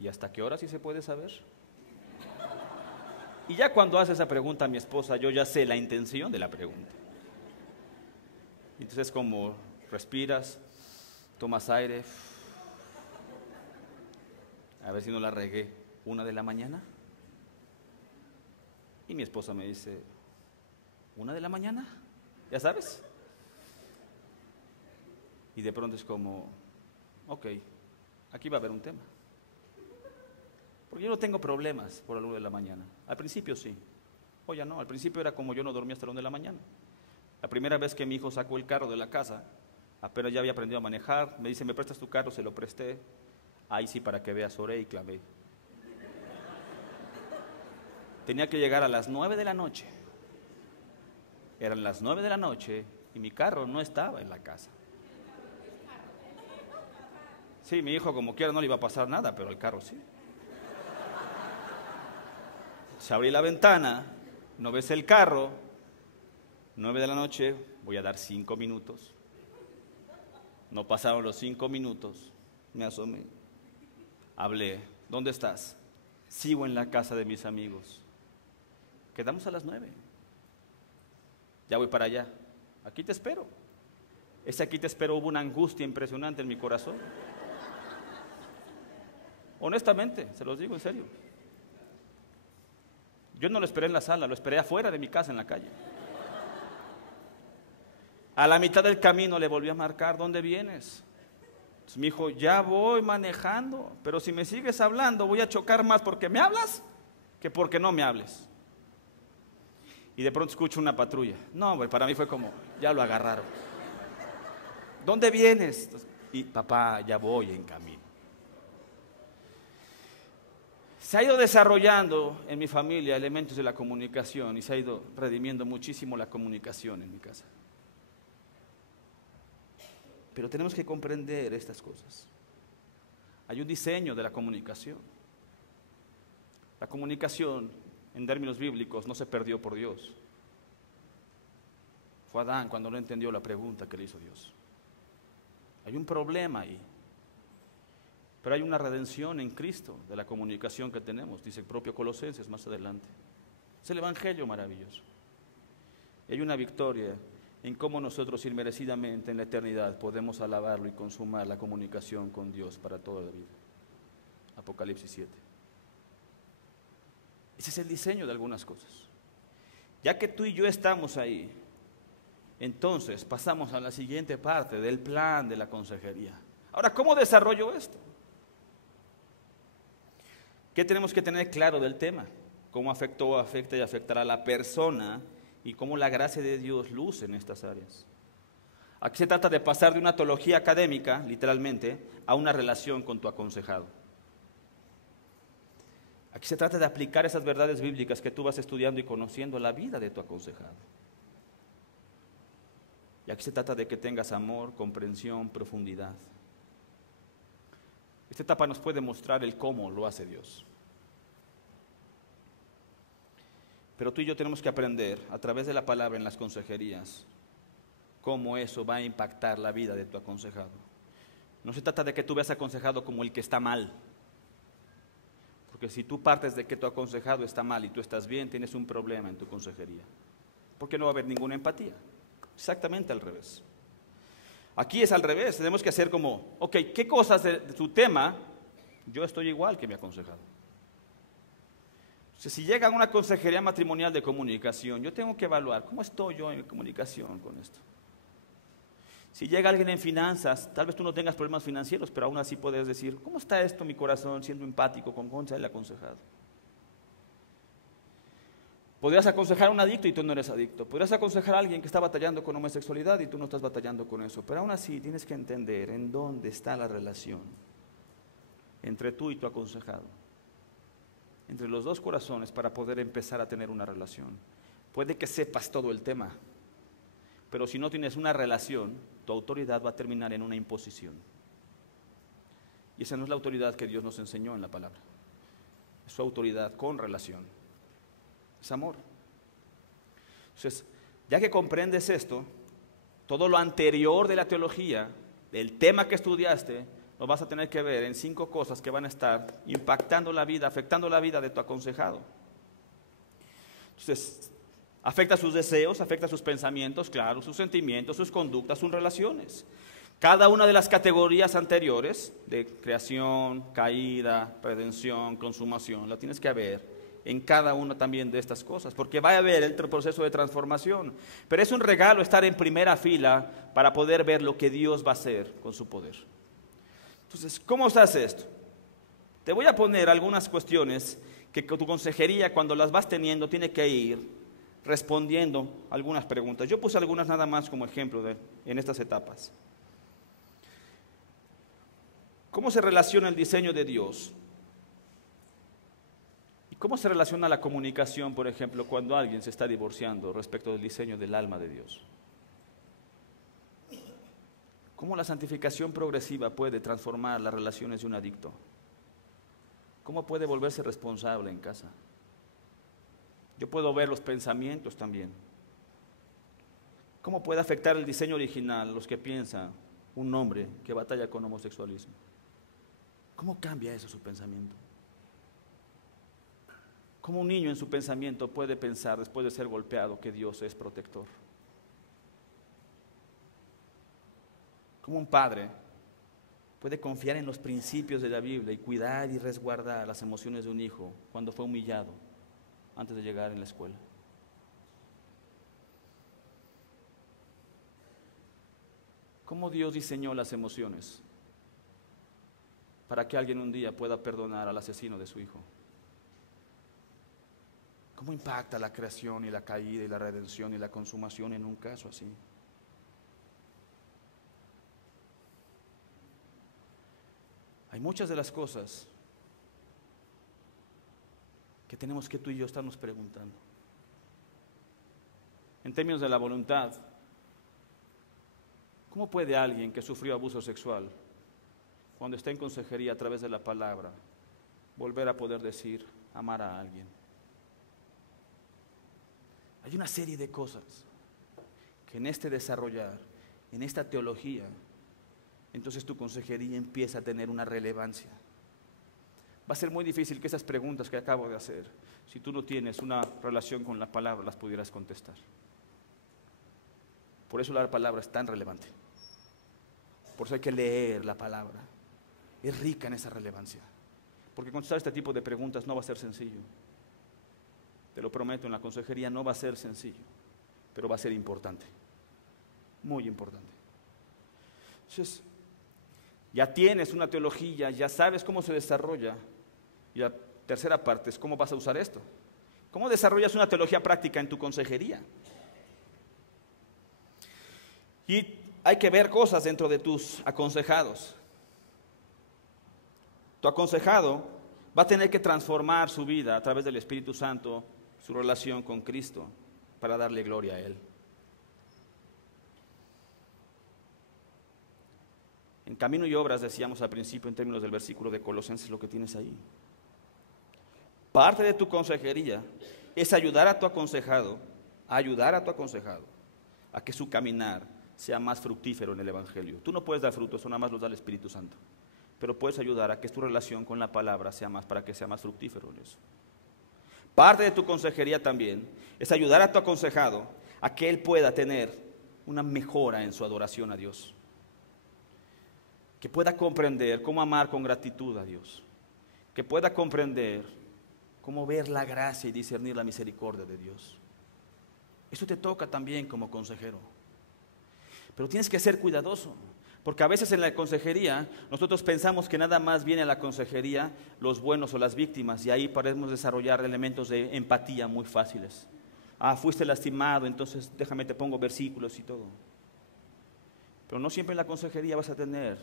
¿y hasta qué hora sí se puede saber? Y ya cuando hace esa pregunta a mi esposa, yo ya sé la intención de la pregunta. Entonces, como respiras, tomas aire, a ver si no la regué, 1 de la mañana. Y mi esposa me dice, 1 de la mañana, ya sabes. Y de pronto es como, ok, aquí va a haber un tema. Porque yo no tengo problemas por la 1 de la mañana. Al principio sí, hoy ya no. Al principio era como yo no dormía hasta la 1 de la mañana. La primera vez que mi hijo sacó el carro de la casa, apenas ya había aprendido a manejar, me dice, ¿me prestas tu carro? Se lo presté. Ahí sí, para que veas, oré y clamé. Tenía que llegar a las 9 de la noche. Eran las 9 de la noche y mi carro no estaba en la casa. Sí, mi hijo como quiera no le iba a pasar nada, pero el carro sí. Se abrí la ventana, no ves el carro, 9 de la noche, voy a dar 5 minutos. No pasaron los 5 minutos, me asomé, hablé, ¿dónde estás? Sigo en la casa de mis amigos. Quedamos a las 9. Ya voy para allá, aquí te espero. Ese aquí te espero, hubo una angustia impresionante en mi corazón. Honestamente, se los digo en serio. Yo no lo esperé en la sala, lo esperé afuera de mi casa, en la calle. A la mitad del camino le volví a marcar, ¿dónde vienes? Entonces me dijo, ya voy manejando, pero si me sigues hablando voy a chocar más porque me hablas que porque no me hables. Y de pronto escucho una patrulla. No, hombre, para mí fue como, ya lo agarraron. ¿Dónde vienes? Entonces, y papá, ya voy en camino. Se ha ido desarrollando en mi familia elementos de la comunicación y se ha ido redimiendo muchísimo la comunicación en mi casa. Pero tenemos que comprender estas cosas. Hay un diseño de la comunicación. La comunicación, en términos bíblicos, no se perdió por Dios. Fue Adán cuando no entendió la pregunta que le hizo Dios. Hay un problema ahí. Pero hay una redención en Cristo de la comunicación que tenemos, dice el propio Colosenses más adelante. Es el Evangelio maravilloso. Y hay una victoria en cómo nosotros inmerecidamente en la eternidad podemos alabarlo y consumar la comunicación con Dios para toda la vida. Apocalipsis 7. Ese es el diseño de algunas cosas. Ya que tú y yo estamos ahí, entonces pasamos a la siguiente parte del plan de la consejería. Ahora, ¿cómo desarrollo esto? ¿Qué tenemos que tener claro del tema? cómo afectó, afecta y afectará a la persona y cómo la gracia de Dios luce en estas áreas. Aquí se trata de pasar de una teología académica, literalmente, a una relación con tu aconsejado. Aquí se trata de aplicar esas verdades bíblicas que tú vas estudiando y conociendo a la vida de tu aconsejado. Y aquí se trata de que tengas amor, comprensión, profundidad. Esta etapa nos puede mostrar el cómo lo hace Dios. Pero tú y yo tenemos que aprender a través de la palabra en las consejerías cómo eso va a impactar la vida de tu aconsejado. No se trata de que tú veas aconsejado como el que está mal. Porque si tú partes de que tu aconsejado está mal y tú estás bien, tienes un problema en tu consejería. Porque no va a haber ninguna empatía. Exactamente al revés. Aquí es al revés, tenemos que hacer como, ok, ¿qué cosas de tu tema yo estoy igual que mi aconsejado? Entonces, si llega a una consejería matrimonial de comunicación, yo tengo que evaluar cómo estoy yo en comunicación con esto. Si llega alguien en finanzas, tal vez tú no tengas problemas financieros, pero aún así puedes decir, ¿cómo está esto mi corazón siendo empático con contra el aconsejado? Podrías aconsejar a un adicto y tú no eres adicto. Podrías aconsejar a alguien que está batallando con homosexualidad y tú no estás batallando con eso. Pero aún así tienes que entender en dónde está la relación entre tú y tu aconsejado. Entre los dos corazones para poder empezar a tener una relación. Puede que sepas todo el tema, pero si no tienes una relación, tu autoridad va a terminar en una imposición. Y esa no es la autoridad que Dios nos enseñó en la palabra. Es su autoridad con relación. Es amor. Entonces, ya que comprendes esto, todo lo anterior de la teología, del tema que estudiaste, lo vas a tener que ver en 5 cosas que van a estar impactando la vida, afectando la vida de tu aconsejado. Entonces, afecta sus deseos, afecta sus pensamientos, claro, sus sentimientos, sus conductas, sus relaciones. Cada una de las categorías anteriores, de creación, caída, redención, consumación, la tienes que ver en cada una también de estas cosas, porque va a haber el proceso de transformación. Pero es un regalo estar en primera fila para poder ver lo que Dios va a hacer con su poder. Entonces, ¿cómo se hace esto? Te voy a poner algunas cuestiones que tu consejería, cuando las vas teniendo, tiene que ir respondiendo algunas preguntas. Yo puse algunas nada más como ejemplo en estas etapas. ¿Cómo se relaciona el diseño de Dios? ¿Y cómo se relaciona la comunicación, por ejemplo, cuando alguien se está divorciando respecto del diseño del alma de Dios? ¿Cómo la santificación progresiva puede transformar las relaciones de un adicto? ¿Cómo puede volverse responsable en casa? Yo puedo ver los pensamientos también. ¿Cómo puede afectar el diseño original los que piensa un hombre que batalla con homosexualismo? ¿Cómo cambia eso su pensamiento? ¿Cómo un niño en su pensamiento puede pensar después de ser golpeado que Dios es protector? ¿Cómo un padre puede confiar en los principios de la Biblia y cuidar y resguardar las emociones de un hijo cuando fue humillado antes de llegar en la escuela? ¿Cómo Dios diseñó las emociones para que alguien un día pueda perdonar al asesino de su hijo? ¿Cómo impacta la creación y la caída y la redención y la consumación en un caso así? Hay muchas de las cosas que tenemos que tú y yo estarnos preguntando. En términos de la voluntad, ¿cómo puede alguien que sufrió abuso sexual, cuando está en consejería a través de la palabra, volver a poder decir, amar a alguien? Hay una serie de cosas que en este desarrollar, en esta teología, entonces tu consejería empieza a tener una relevancia. Va a ser muy difícil que esas preguntas que acabo de hacer, si tú no tienes una relación con la palabra, las pudieras contestar. Por eso la palabra es tan relevante. Por eso hay que leer la palabra. Es rica en esa relevancia. Porque contestar este tipo de preguntas no va a ser sencillo. Te lo prometo, en la consejería no va a ser sencillo, pero va a ser importante. Muy importante. Entonces, ya tienes una teología, ya sabes cómo se desarrolla. Y la tercera parte es cómo vas a usar esto. ¿Cómo desarrollas una teología práctica en tu consejería? Y hay que ver cosas dentro de tus aconsejados. Tu aconsejado va a tener que transformar su vida a través del Espíritu Santo, su relación con Cristo, para darle gloria a Él. En camino y obras decíamos al principio en términos del versículo de Colosenses lo que tienes ahí. Parte de tu consejería es ayudar a tu aconsejado a que su caminar sea más fructífero en el Evangelio. Tú no puedes dar fruto, eso nada más lo da el Espíritu Santo. Pero puedes ayudar a que tu relación con la palabra sea más, para que sea más fructífero en eso. Parte de tu consejería también es ayudar a tu aconsejado a que él pueda tener una mejora en su adoración a Dios. Que pueda comprender cómo amar con gratitud a Dios. Que pueda comprender cómo ver la gracia y discernir la misericordia de Dios. Eso te toca también como consejero. Pero tienes que ser cuidadoso, porque a veces en la consejería nosotros pensamos que nada más viene a la consejería los buenos o las víctimas, y ahí podemos desarrollar elementos de empatía muy fáciles. Fuiste lastimado, entonces déjame te pongo versículos y todo. Pero no siempre en la consejería vas a tener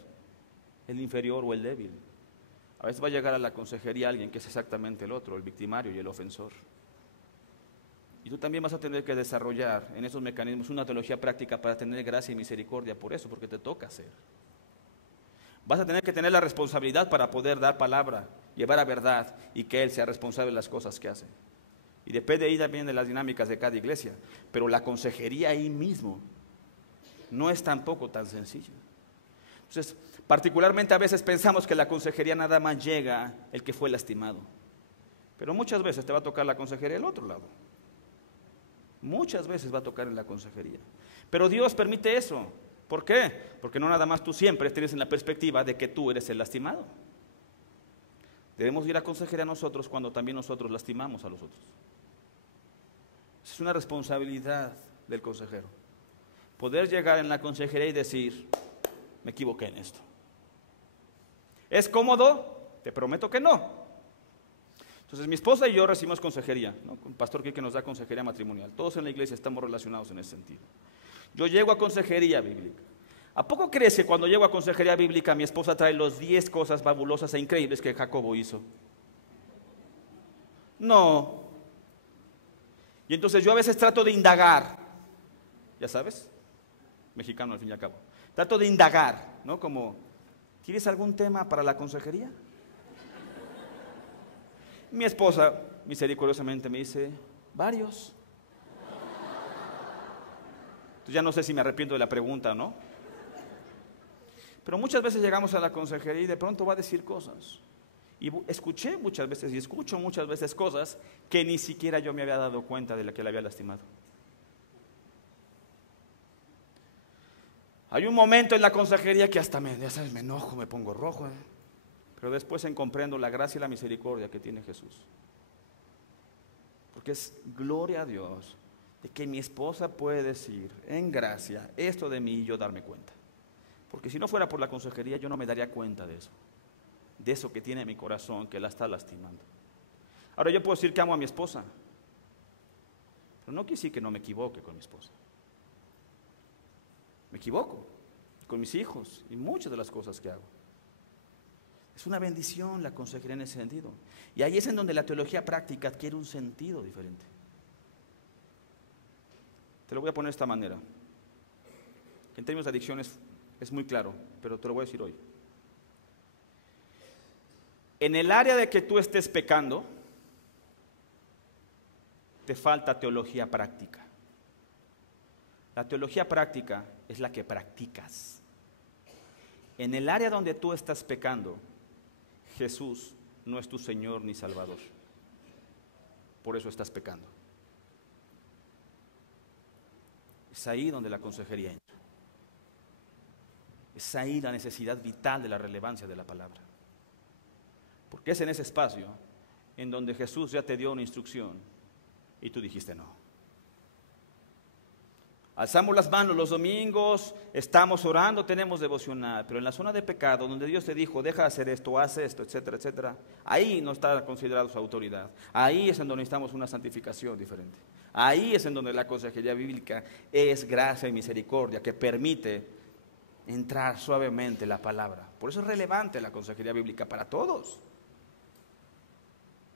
el inferior o el débil. A veces va a llegar a la consejería alguien que es exactamente el otro, el victimario y el ofensor. Y tú también vas a tener que desarrollar en esos mecanismos una teología práctica para tener gracia y misericordia por eso, porque te toca hacer. Vas a tener que tener la responsabilidad para poder dar palabra, llevar a verdad y que Él sea responsable de las cosas que hace. Y depende ahí también de las dinámicas de cada iglesia. Pero la consejería ahí mismo no es tampoco tan sencilla. Entonces, particularmente a veces pensamos que la consejería nada más llega el que fue lastimado. Pero muchas veces te va a tocar la consejería del otro lado. Muchas veces va a tocar en la consejería. Pero Dios permite eso. ¿Por qué? Porque no nada más tú siempre tienes en la perspectiva de que tú eres el lastimado. Debemos ir a consejería nosotros cuando también nosotros lastimamos a los otros. Es una responsabilidad del consejero. Poder llegar en la consejería y decir, me equivoqué en esto. ¿Es cómodo? Te prometo que no. Entonces mi esposa y yo recibimos consejería, ¿no? Con el pastor que nos da consejería matrimonial. Todos en la iglesia estamos relacionados en ese sentido. Yo llego a consejería bíblica. ¿A poco crees que cuando llego a consejería bíblica mi esposa trae los 10 cosas fabulosas e increíbles que Jacobo hizo? No. Y entonces yo a veces trato de indagar, ya sabes, mexicano al fin y al cabo. Trato de indagar, ¿no? Como, ¿quieres algún tema para la consejería? Mi esposa misericordiosamente me dice, varios. Entonces ya no sé si me arrepiento de la pregunta, ¿no? Pero muchas veces llegamos a la consejería y de pronto va a decir cosas. Y escuché muchas veces y escucho muchas veces cosas que ni siquiera yo me había dado cuenta de la que le había lastimado. Hay un momento en la consejería que hasta ya sabes, me enojo, me pongo rojo, Pero después comprendo la gracia y la misericordia que tiene Jesús. Porque es gloria a Dios de que mi esposa puede decir en gracia esto de mí y yo darme cuenta. Porque si no fuera por la consejería yo no me daría cuenta de eso que tiene en mi corazón que la está lastimando. Ahora yo puedo decir que amo a mi esposa, pero no quiere decir que no me equivoque con mi esposa. Me equivoco con mis hijos y muchas de las cosas que hago. Es una bendición la consejería en ese sentido. Y ahí es en donde la teología práctica adquiere un sentido diferente. Te lo voy a poner de esta manera. En términos de adicciones es muy claro, pero te lo voy a decir hoy. En el área de que tú estés pecando, te falta teología práctica. La teología práctica es la que practicas. En el área donde tú estás pecando, Jesús no es tu Señor ni Salvador. Por eso estás pecando. Es ahí donde la consejería entra. Es ahí la necesidad vital de la relevancia de la palabra. Porque es en ese espacio en donde Jesús ya te dio una instrucción y tú dijiste no. Alzamos las manos los domingos, estamos orando, tenemos devocional, pero en la zona de pecado, donde Dios te dijo, deja de hacer esto, haz esto, etcétera, etcétera, ahí no está considerado su autoridad. Ahí es en donde necesitamos una santificación diferente. Ahí es en donde la consejería bíblica es gracia y misericordia, que permite entrar suavemente la palabra. Por eso es relevante la consejería bíblica para todos,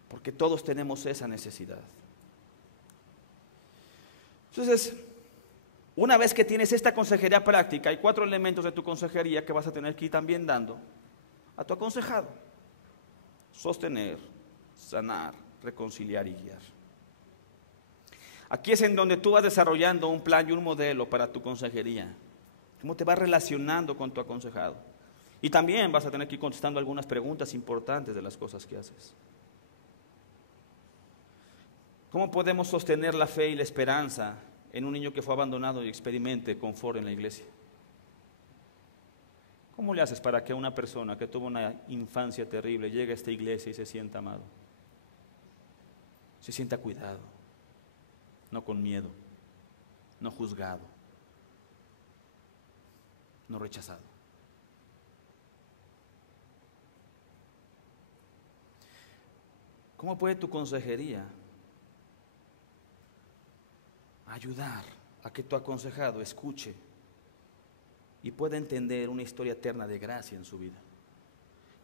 porque todos tenemos esa necesidad. Entonces, una vez que tienes esta consejería práctica, hay 4 elementos de tu consejería que vas a tener que ir también dando a tu aconsejado: sostener, sanar, reconciliar y guiar. Aquí es en donde tú vas desarrollando un plan y un modelo para tu consejería. Cómo te vas relacionando con tu aconsejado. Y también vas a tener que ir contestando algunas preguntas importantes de las cosas que haces. ¿Cómo podemos sostener la fe y la esperanza en un niño que fue abandonado y experimente confort en la iglesia? ¿Cómo le haces para que una persona que tuvo una infancia terrible llegue a esta iglesia y se sienta amado? Se sienta cuidado, no con miedo, no juzgado, no rechazado. ¿Cómo puede tu consejería ayudar a que tu aconsejado escuche y pueda entender una historia eterna de gracia en su vida?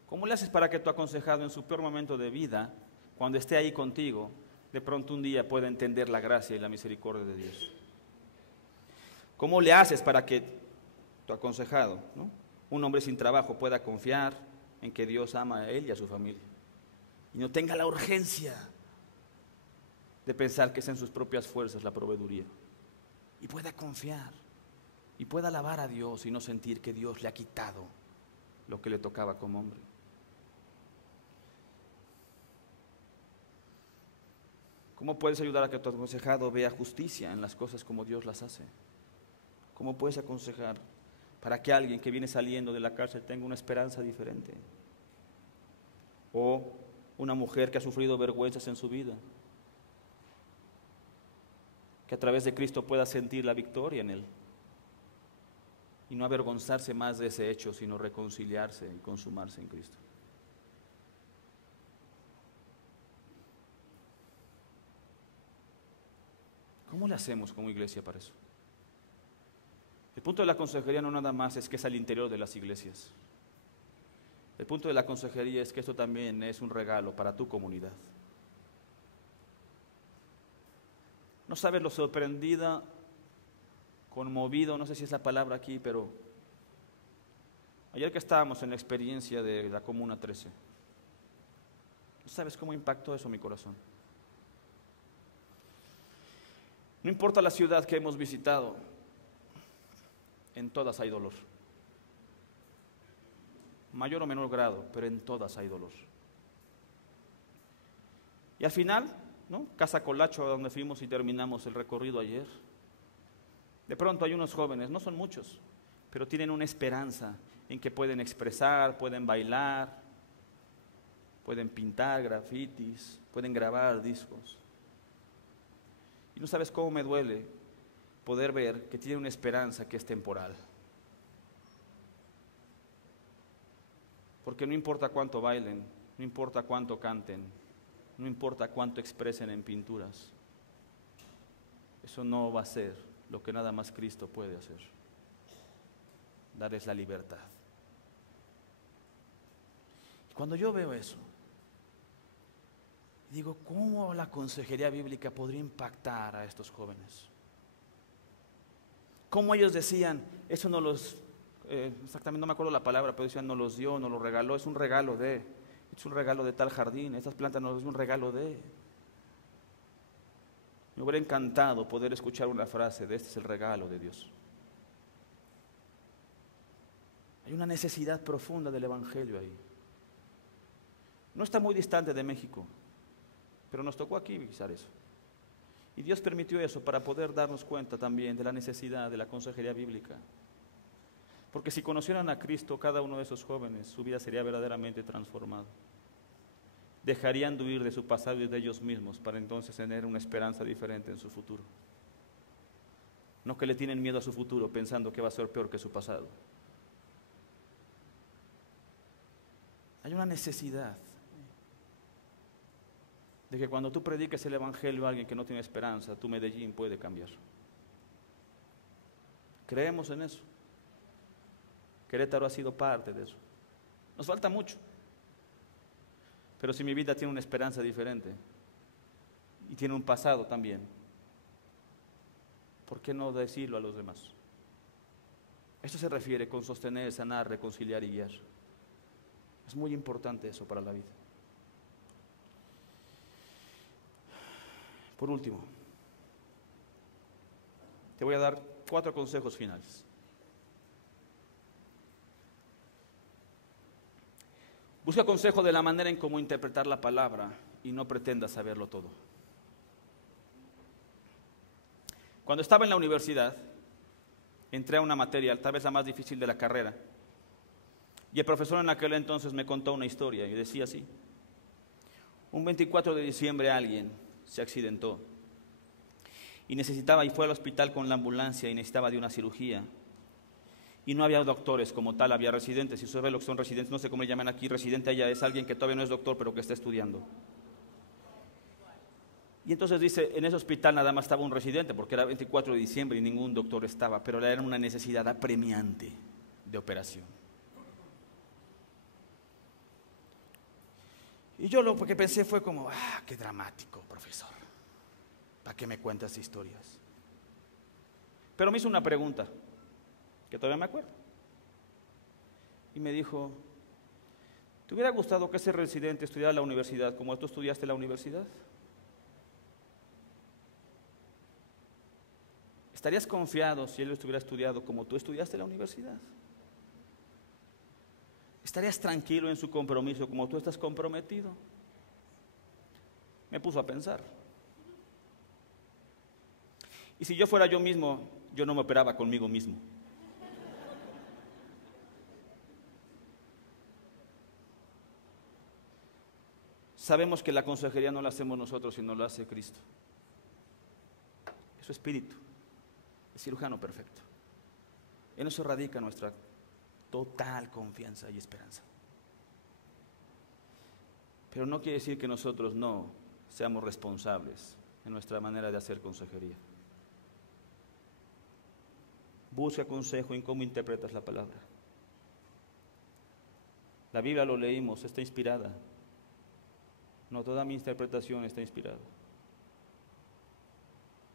¿Cómo le haces para que tu aconsejado en su peor momento de vida, cuando esté ahí contigo, de pronto un día pueda entender la gracia y la misericordia de Dios? ¿Cómo le haces para que tu aconsejado, ¿no?, un hombre sin trabajo, pueda confiar en que Dios ama a él y a su familia y no tenga la urgencia de pensar que es en sus propias fuerzas la proveeduría, y pueda confiar y pueda alabar a Dios y no sentir que Dios le ha quitado lo que le tocaba como hombre? ¿Cómo puedes ayudar a que tu aconsejado vea justicia en las cosas como Dios las hace? ¿Cómo puedes aconsejar para que alguien que viene saliendo de la cárcel tenga una esperanza diferente? O una mujer que ha sufrido vergüenzas en su vida, que a través de Cristo pueda sentir la victoria en él y no avergonzarse más de ese hecho, sino reconciliarse y consumarse en Cristo. ¿Cómo le hacemos como iglesia para eso? El punto de la consejería no nada más es que es al interior de las iglesias. El punto de la consejería es que esto también es un regalo para tu comunidad. No sabes lo sorprendida, conmovido, no sé si es la palabra aquí, pero ayer que estábamos en la experiencia de la Comuna 13, no sabes cómo impactó eso mi corazón. No importa la ciudad que hemos visitado, en todas hay dolor. Mayor o menor grado, pero en todas hay dolor. Y al final, ¿no?, Casa Colacho, a donde fuimos y terminamos el recorrido ayer, de pronto hay unos jóvenes, no son muchos, pero tienen una esperanza en que pueden expresar, pueden bailar, pueden pintar grafitis, pueden grabar discos. Y no sabes cómo me duele poder ver que tienen una esperanza que es temporal. Porque no importa cuánto bailen, no importa cuánto canten, no importa cuánto expresen en pinturas, eso no va a ser lo que nada más Cristo puede hacer: darles la libertad. Y cuando yo veo eso, digo, ¿cómo la consejería bíblica podría impactar a estos jóvenes? ¿Cómo ellos decían, eso no los, exactamente no me acuerdo la palabra, pero decían, no los dio, no los regaló, es un regalo de tal jardín, estas plantas nos dio un regalo de. Me hubiera encantado poder escuchar una frase de este es el regalo de Dios. Hay una necesidad profunda del Evangelio ahí. No está muy distante de México, pero nos tocó aquí visitar eso. Y Dios permitió eso para poder darnos cuenta también de la necesidad de la consejería bíblica. Porque si conocieran a Cristo, cada uno de esos jóvenes, su vida sería verdaderamente transformada. Dejarían de huir de su pasado y de ellos mismos para entonces tener una esperanza diferente en su futuro. no que le tienen miedo a su futuro pensando que va a ser peor que su pasado. Hay una necesidad de que cuando tú prediques el evangelio a alguien que no tiene esperanza, tu Medellín puede cambiar. Creemos en eso. Querétaro ha sido parte de eso. Nos falta mucho, pero si mi vida tiene una esperanza diferente y tiene un pasado también, ¿por qué no decirlo a los demás? Esto se refiere con sostener, sanar, reconciliar y guiar. Es muy importante eso para la vida. Por último, te voy a dar 4 consejos finales. Busca consejo de la manera en cómo interpretar la palabra y no pretendas saberlo todo. Cuando estaba en la universidad, entré a una materia, tal vez la más difícil de la carrera, y el profesor en aquel entonces me contó una historia y decía así: un 24 de diciembre alguien se accidentó y fue al hospital con la ambulancia y necesitaba de una cirugía. Y no había doctores como tal, había residentes. Si usted ve lo que son residentes, no sé cómo le llaman aquí, residente allá es alguien que todavía no es doctor, pero que está estudiando. Y entonces dice, en ese hospital nada más estaba un residente, porque era 24 de diciembre y ningún doctor estaba, pero era una necesidad apremiante de operación. Y yo lo que pensé fue como, qué dramático, profesor, ¿para qué me cuentas historias? Pero me hizo una pregunta, que todavía me acuerdo. Y me dijo, ¿te hubiera gustado que ese residente estudiara la universidad como tú estudiaste la universidad? ¿Estarías confiado si él estuviera estudiado como tú estudiaste la universidad? ¿Estarías tranquilo en su compromiso como tú estás comprometido? Me puso a pensar. Y si yo fuera yo mismo, yo no me operaba conmigo mismo. Sabemos que la consejería no la hacemos nosotros, sino la hace Cristo. Es su espíritu, el cirujano perfecto. En eso radica nuestra total confianza y esperanza. Pero no quiere decir que nosotros no seamos responsables en nuestra manera de hacer consejería. Busca consejo en cómo interpretas la palabra. La Biblia, lo leímos, está inspirada. No toda mi interpretación está inspirada.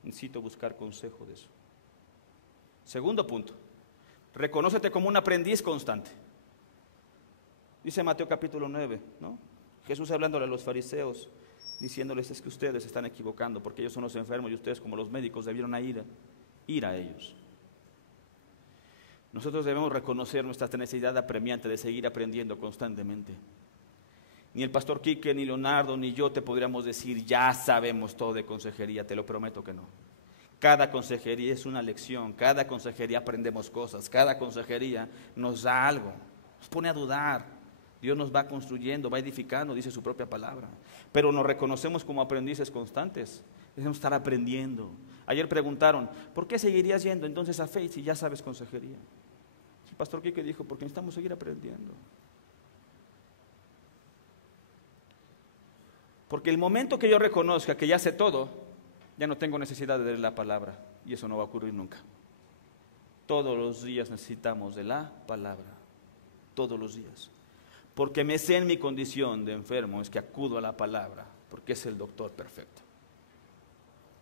Necesito buscar consejo de eso. Segundo punto, reconócete como un aprendiz constante. Dice Mateo capítulo 9, ¿no? Jesús hablándole a los fariseos, diciéndoles, es que ustedes están equivocando, porque ellos son los enfermos y ustedes como los médicos debieron ir a ellos. Nosotros debemos reconocer nuestra necesidad apremiante de seguir aprendiendo constantemente. Ni el pastor Quique, ni Leonardo, ni yo te podríamos decir, ya sabemos todo de consejería, te lo prometo que no. Cada consejería es una lección, cada consejería aprendemos cosas, cada consejería nos da algo, nos pone a dudar. Dios nos va construyendo, va edificando, dice su propia palabra. Pero nos reconocemos como aprendices constantes, debemos estar aprendiendo. Ayer preguntaron, ¿por qué seguirías yendo entonces a Faith si ya sabes consejería? El pastor Quique dijo, porque necesitamos seguir aprendiendo. Porque el momento que yo reconozca que ya sé todo, ya no tengo necesidad de leer la palabra, y eso no va a ocurrir nunca. Todos los días necesitamos de la palabra, todos los días. Porque me sé en mi condición de enfermo, es que acudo a la palabra, porque es el doctor perfecto.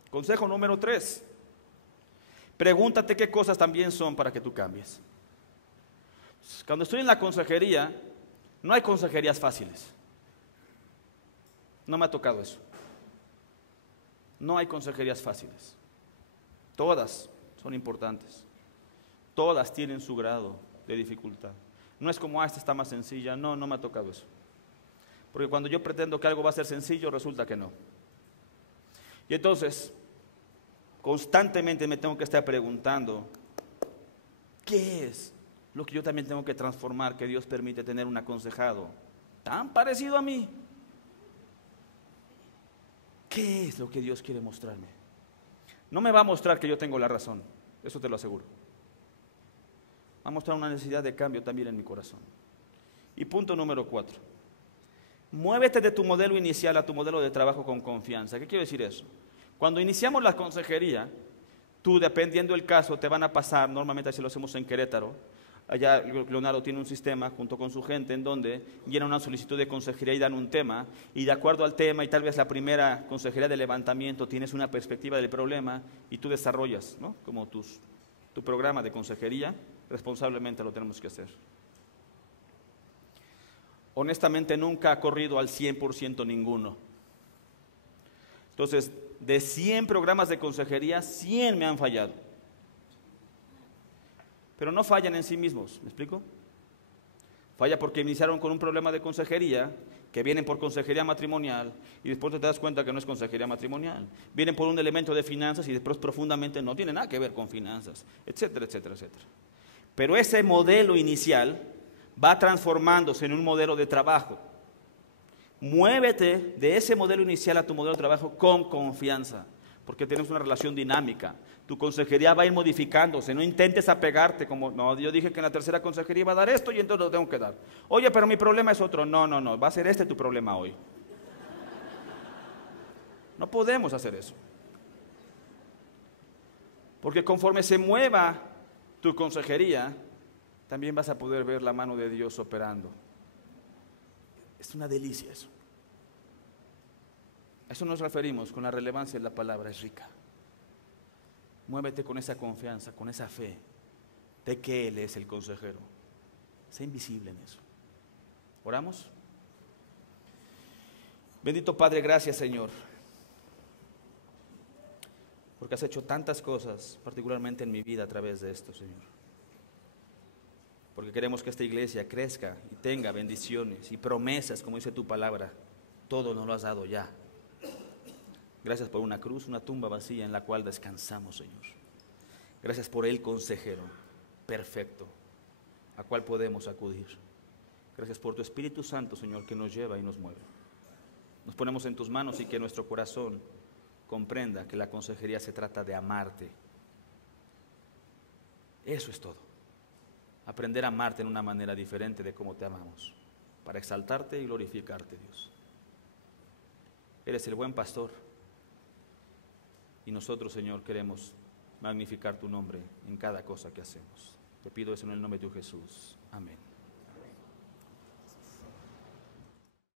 Consejo número 3, pregúntate qué cosas también son para que tú cambies. Cuando estoy en la consejería, no hay consejerías fáciles. No me ha tocado eso. No hay consejerías fáciles. Todas son importantes. Todas tienen su grado de dificultad. No es como, esta está más sencilla. No, no me ha tocado eso. Porque cuando yo pretendo que algo va a ser sencillo, resulta que no. Y entonces, constantemente me tengo que estar preguntando, ¿qué es lo que yo también tengo que transformar, que Dios permite tener un aconsejado tan parecido a mí? ¿Qué es lo que Dios quiere mostrarme? No me va a mostrar que yo tengo la razón, Eso te lo aseguro. Va a mostrar una necesidad de cambio también en mi corazón. Y punto número 4. Muévete de tu modelo inicial a tu modelo de trabajo con confianza. ¿Qué quiere decir eso? Cuando iniciamos la consejería, tú, dependiendo del caso, te van a pasar, normalmente así lo hacemos en Querétaro, allá Leonardo tiene un sistema junto con su gente en donde llenan una solicitud de consejería y dan un tema, y de acuerdo al tema y tal vez la primera consejería de levantamiento tienes una perspectiva del problema y tú desarrollas, ¿no?, como tu programa de consejería. Responsablemente lo tenemos que hacer. Honestamente nunca ha corrido al 100% ninguno. Entonces, de 100 programas de consejería, 100 me han fallado. Pero no fallan en sí mismos, ¿me explico? Falla porque iniciaron con un problema de consejería, que vienen por consejería matrimonial, y después te das cuenta que no es consejería matrimonial. Vienen por un elemento de finanzas y después profundamente no tiene nada que ver con finanzas, etcétera, etcétera, etcétera. Pero ese modelo inicial va transformándose en un modelo de trabajo. Muévete de ese modelo inicial a tu modelo de trabajo con confianza, porque tienes una relación dinámica. Tu consejería va a ir modificándose. No intentes apegarte como, no, yo dije que en la tercera consejería iba a dar esto y entonces lo tengo que dar. Oye, pero mi problema es otro. No, no, no, va a ser este tu problema hoy. No podemos hacer eso. Porque conforme se mueva tu consejería, también vas a poder ver la mano de Dios operando. Es una delicia eso. A eso nos referimos con la relevancia de la palabra, es rica. Muévete con esa confianza, con esa fe de que Él es el consejero. Sé invisible en eso. ¿Oramos? Bendito Padre, gracias Señor, porque has hecho tantas cosas, particularmente en mi vida a través de esto, Señor. Porque queremos que esta iglesia crezca y tenga bendiciones y promesas, como dice tu palabra. Todo nos lo has dado ya. Gracias por una cruz, una tumba vacía en la cual descansamos, Señor. Gracias por el consejero perfecto, a cual podemos acudir. Gracias por tu Espíritu Santo, Señor, que nos lleva y nos mueve. Nos ponemos en tus manos y que nuestro corazón comprenda que la consejería se trata de amarte. Eso es todo. Aprender a amarte en una manera diferente de cómo te amamos, para exaltarte y glorificarte, Dios. Eres el buen pastor y nosotros, Señor, queremos magnificar tu nombre en cada cosa que hacemos. Te pido eso en el nombre de tu Jesús. Amén.